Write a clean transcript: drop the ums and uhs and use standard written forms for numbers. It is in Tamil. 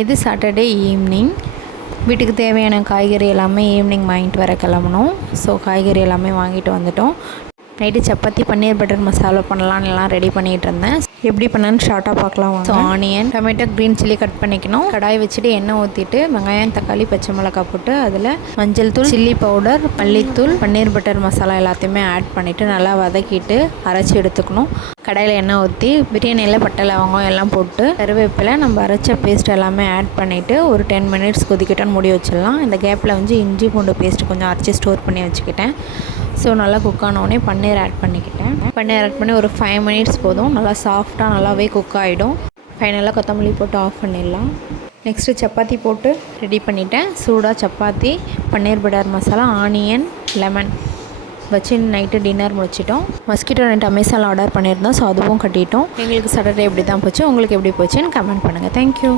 இது சாட்டர்டே ஈவினிங். வீட்டுக்கு தேவையான காய்கறி எல்லாமே ஈவினிங் வாங்கிட்டு வர கிளம்பணும். ஸோ காய்கறி எல்லாமே வாங்கிட்டு வந்துட்டோம். நைட்டு சப்பாத்தி பன்னீர் பட்டர் மசாலா பண்ணலான்னு எல்லாம் ரெடி பண்ணிகிட்டு இருந்தேன். எப்படி பண்ணேன்னு ஷார்ட்டாக பார்க்கலாம். So onion, tomato, green chilli cut பண்ணிக்கணும். கடாய் வச்சுட்டு எண்ணெய் ஊற்றிட்டு வெங்காயம், தக்காளி, பச்சை மிளகாய் போட்டு அதில் மஞ்சள் தூள், சில்லி பவுடர், மல்லித்தூள், பன்னீர் பட்டர் மசாலா எல்லாத்தையுமே ஆட் பண்ணிவிட்டு நல்லா வதக்கிட்டு அரைச்சி எடுத்துக்கணும். கடாயில் எண்ணெய் ஊற்றி பிரியாணியில் பட்டை லவங்கம் எல்லாம் போட்டு கருவேப்பிலை நம்ம அரைச்ச பேஸ்ட் எல்லாமே ஆட் பண்ணிவிட்டு ஒரு 10 மினிட்ஸ் கொதிக்கிட்டோன்னு மூடி வச்சிடலாம். இந்த கேப்பில் வந்து இஞ்சி பூண்டு பேஸ்ட்டு கொஞ்சம் அரைச்சி ஸ்டோர் பண்ணி வச்சுக்கிட்டேன். ஸோ நல்லா குக் ஆனோடனே பன்னீர் ஆட் பண்ணிக்கிட்டேன். பன்னீர் ஆட் பண்ணி ஒரு 5 மினிட்ஸ் போதும். நல்லா சாஃப்டாக நல்லாவே குக் ஆகிடும். ஃபைனலாக கொத்தமல்லி போட்டு ஆஃப் பண்ணிடலாம். நெக்ஸ்ட்டு சப்பாத்தி போட்டு ரெடி பண்ணிவிட்டேன். சூடாக சப்பாத்தி, பன்னீர் பட்டர் மசாலா, ஆனியன், லெமன் வச்சு நைட்டு டின்னர் முடிச்சிட்டோம். மஸ்கிட்டோ நைட் அமேசானில் ஆர்டர் பண்ணியிருந்தோம். ஸோ அதுவும் கட்டிட்டோம். எங்களுக்கு சாட்டர்டே எப்படி தான் போச்சு, உங்களுக்கு எப்படி போச்சுன்னு கமெண்ட் பண்ணுங்கள். தேங்க்யூ.